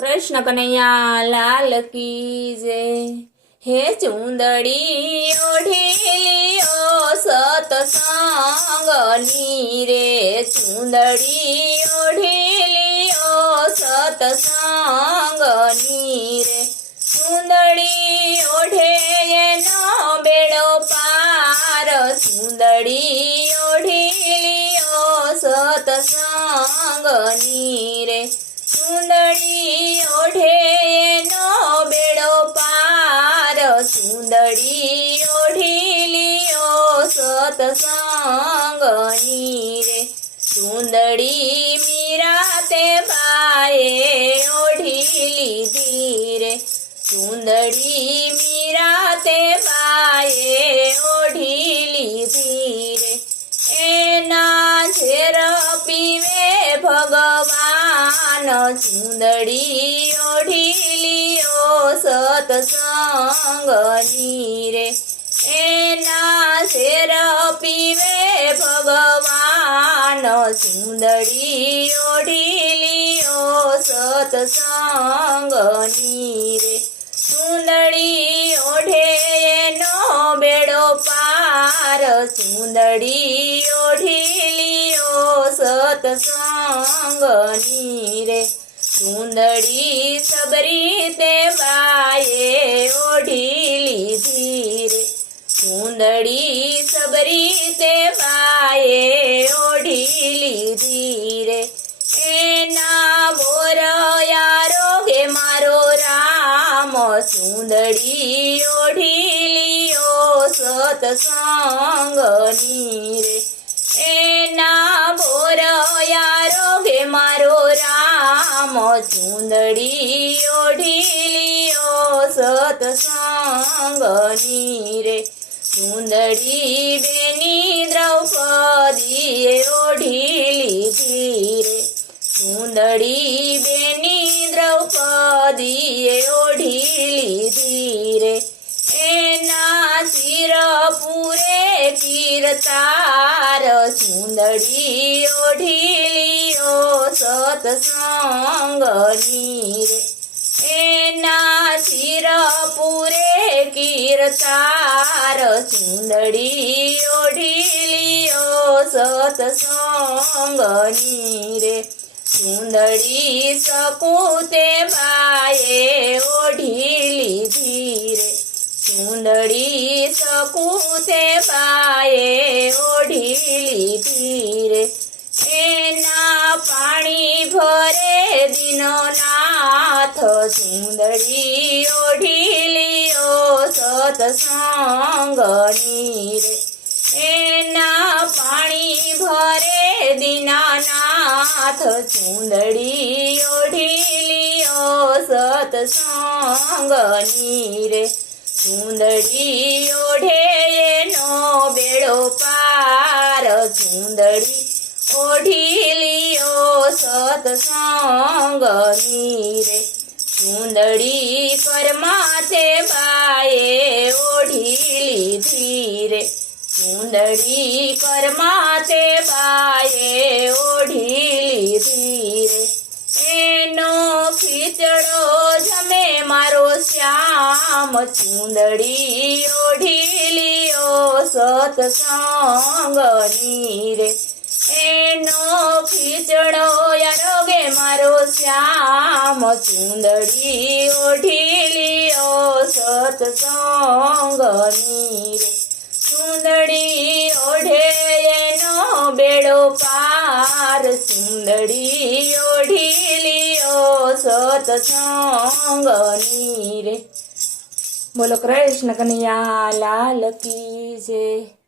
કૃષ્ણ કનૈયા લાલ કી જય હે ચુંદડી ઓઢેલીઓ સતસંગની રે ચુંદડી ઓઢેલીઓ સતસંગની રે ચુંદડી ઓઢે એનો બેડો પાર ચુંદડી ઓઢેલીઓ સતસંગની રે સુંદડી ઓઢે નો બેડો પાર. સુંદડી ઓઢીલિયો સતસંગની રે સુંદડી મીરાતે બાએ ઓઢી લીધી રે સુંદડી મીરાતે બાએ ભગવાન સુંદડી ઓઢીલિયો સતસંગની રે. એના શેર પીવે ભગવાન સુંદડી ઓઢીલિયો સતસંગની રે. સુંદડી ઓઢે એનો બેડો પાર. સુંદડી ઓઢીલિયો સતસંગની રે. સુંદડી સબરી તે બાએ ઓઢી લીધી રે. સુંદડી સબરી તે બાએ ઓઢી લીધી રે. રામ ઓઢી લિયો સતસંગની રે એના બોરયા રોગે મારો રામ ચુંદડી ઓઢી લિયો સતસંગની રે સુંદડી બેની દ્રૌપદીએ ઓઢી લીધી રે સુંદડી બેની લીધી રે એના શિર પૂરે કીર્તાર સુંદરી ઓઢીલીઓ સતસંગની રે એના શિર પૂરે કીર્તાર સુંદડી ઓઢીલિયો સતસંગની રે સુંદડી સકુતે બાએ ઓઢી લીધી રે. સુંદરી સકુતે બાએ ઓઢી લીધી રે. એના પાણી ભરે દિનોનાથ સુંદડી ઓઢીલિયો સતસંગની રે. એના પાણી દીનાનાથ સુંદડી ઓઢીલિયો સતસંગની રે. સુંદડી ઓઢે એનો બેડો પાર. સુંદડી ઓઢીલિયો સતસંગની રે. સુંદડી કરમાથે બાએ ઓઢી લીધી રે સુંદડી કરમાથે બાએ ઓઢી લીધી રે એનો ખીચડો જમે મારો શ્યામ. ચુંદડી ઓઢીલિયો સતસંગની રે એનો ખીચડો યારોગે મારો શ્યામ. ચુંદડી ઓઢીલિયો સતસંગની રે સુંદડી ઓઢે એનો બેડો પાર. સુંદડી ઓઢીલિયો સતસંગની રે બોલો કૃષ્ણ કનૈયા, લાલ કી જય.